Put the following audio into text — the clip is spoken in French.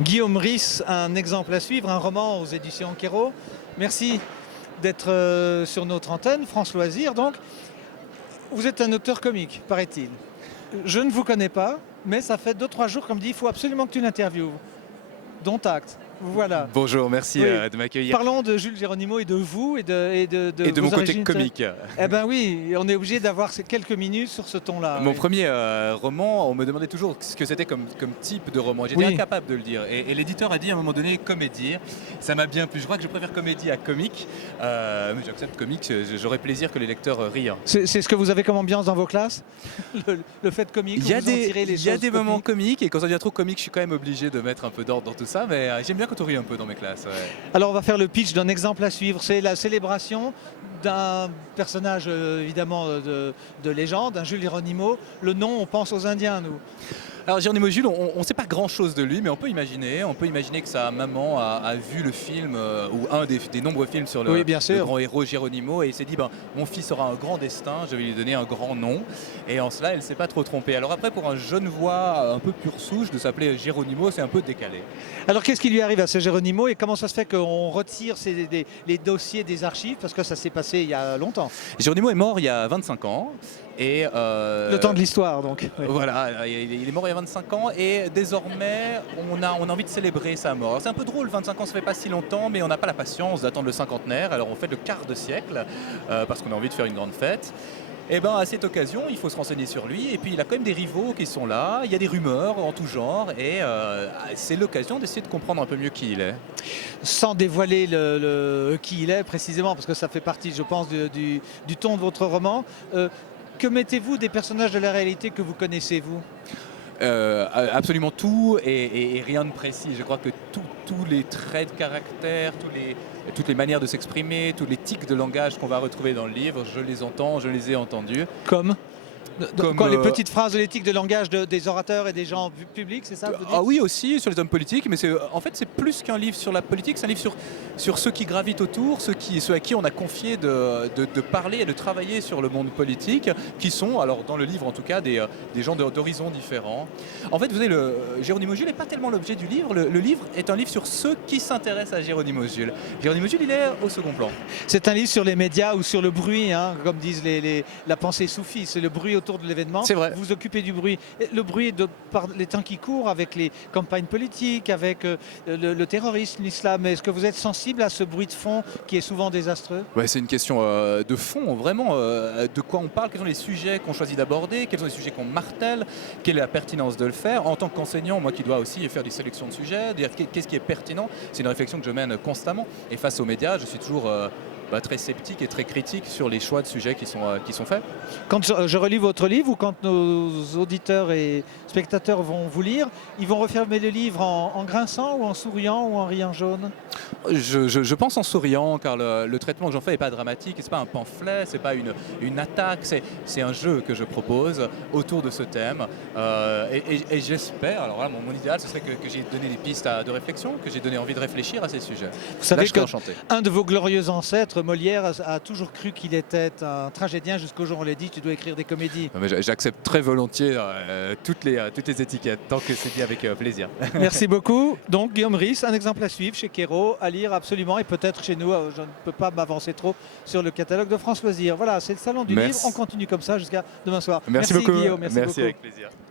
Guillaume Risse, un exemple à suivre, un roman aux éditions Quéro. Merci d'être sur notre antenne, France Loisirs. Donc, vous êtes un auteur comique, paraît-il. Je ne vous connais pas, mais ça fait 2-3 jours qu'on me dit il faut absolument que tu l'interviewes. Dont acte. Voilà. Bonjour, merci Oui. de m'accueillir. Parlons de Jules Géronimo et de vous et de Et de vos mon côté origines. comique. Eh ben oui, on est obligé d'avoir ces quelques minutes sur ce ton-là. Mon Oui. premier roman, on me demandait toujours ce que c'était comme type de roman. J'étais Oui. incapable de le dire. Et l'éditeur a dit à un moment donné comédie. Ça m'a bien plu. Je crois que je préfère comédie à comique. Mais j'accepte comique. J'aurais plaisir que les lecteurs rient. C'est ce que vous avez comme ambiance dans vos classes le fait comique, Il y a où vous en tirez les il y a choses des moments comiques. comiques et quand ça devient trop comique, je suis quand même obligé de mettre un peu d'ordre dans tout ça. Mais j'aime bien quand on rit un peu dans mes classes. Ouais. Alors on va faire le pitch d'un exemple à suivre. C'est la célébration d'un personnage évidemment de légende, un Jules Géronimo. Le nom, on pense aux Indiens, nous. Alors Géronimo Jules, on ne sait pas grand chose de lui, mais on peut imaginer que sa maman a vu le film, ou un des nombreux films sur Oui, bien sûr. le grand héros Géronimo, et il s'est dit, mon fils aura un grand destin, je vais lui donner un grand nom. Et en cela, elle ne s'est pas trop trompée. Alors après, pour un jeune voix un peu pure souche, de s'appeler Géronimo, c'est un peu décalé. Alors qu'est-ce qui lui arrive à ce Géronimo et comment ça se fait qu'on retire les dossiers des archives, parce que ça s'est passé il y a longtemps. Géronimo est mort il y a 25 ans. Et Le temps de l'histoire, donc. Oui. Voilà, il est mort il y a 25 ans et désormais on a envie de célébrer sa mort. C'est un peu drôle, 25 ans ça fait pas si longtemps, mais on n'a pas la patience d'attendre le cinquantenaire, alors on fait le quart de siècle parce qu'on a envie de faire une grande fête. Et bien à cette occasion, il faut se renseigner sur lui, et puis il a quand même des rivaux qui sont là, il y a des rumeurs en tout genre, et c'est l'occasion d'essayer de comprendre un peu mieux qui il est. Sans dévoiler qui il est précisément, parce que ça fait partie, je pense, du ton de votre roman. Que mettez-vous des personnages de la réalité que vous connaissez, vous ? Absolument tout et rien de précis. Je crois que tous les traits de caractère, toutes les manières de s'exprimer, tous les tics de langage qu'on va retrouver dans le livre, je les entends, je les ai entendus. Comme Comme, les petites phrases de l'éthique de langage des orateurs et des gens publics, c'est ça que vous dites ? Ah oui, aussi sur les hommes politiques, mais en fait c'est plus qu'un livre sur la politique, c'est un livre sur ceux qui gravitent autour, ceux à qui on a confié de parler et de travailler sur le monde politique, qui sont, alors dans le livre en tout cas, des gens d'horizons différents. En fait, vous savez, Géronimo Jules n'est pas tellement l'objet du livre, le livre est un livre sur ceux qui s'intéressent à Géronimo Jules. Géronimo Jules, il est au second plan. C'est un livre sur les médias ou sur le bruit, hein, comme disent la pensée soufie, c'est le bruit autour de l'événement. C'est vrai. Vous vous occupez du bruit. Le bruit par les temps qui courent, avec les campagnes politiques, avec le terrorisme, l'islam. Est-ce que vous êtes sensible à ce bruit de fond qui est souvent désastreux ? Ouais, c'est une question de fond, vraiment. De quoi on parle, quels sont les sujets qu'on choisit d'aborder, quels sont les sujets qu'on martèle, quelle est la pertinence de le faire. En tant qu'enseignant, moi qui dois aussi faire des sélections de sujets, dire qu'est-ce qui est pertinent, c'est une réflexion que je mène constamment. Et face aux médias, je suis toujours très sceptique et très critique sur les choix de sujets qui sont faits. Quand je relis votre livre ou quand nos auditeurs et spectateurs vont vous lire, ils vont refermer le livre en grinçant ou en souriant ou en riant jaune ? Je pense en souriant, car le traitement que j'en fais n'est pas dramatique, c'est pas un pamphlet, c'est pas une attaque, c'est un jeu que je propose autour de ce thème. Et j'espère, alors là, mon idéal, ce serait que j'ai donné des pistes de réflexion, que j'ai donné envie de réfléchir à ces sujets. Vous savez là, enchanté. Un de vos glorieux ancêtres, Molière, a toujours cru qu'il était un tragédien jusqu'au jour où on l'a dit tu dois écrire des comédies. J'accepte très volontiers toutes les étiquettes, tant que c'est dit avec plaisir. Merci beaucoup. Donc Guillaume Risse, un exemple à suivre chez Quéro, à lire absolument, et peut-être chez nous, je ne peux pas m'avancer trop sur le catalogue de France Loisirs. Voilà, c'est le salon du livre, on continue comme ça jusqu'à demain soir. Merci beaucoup. Guillaume, merci beaucoup. Avec plaisir.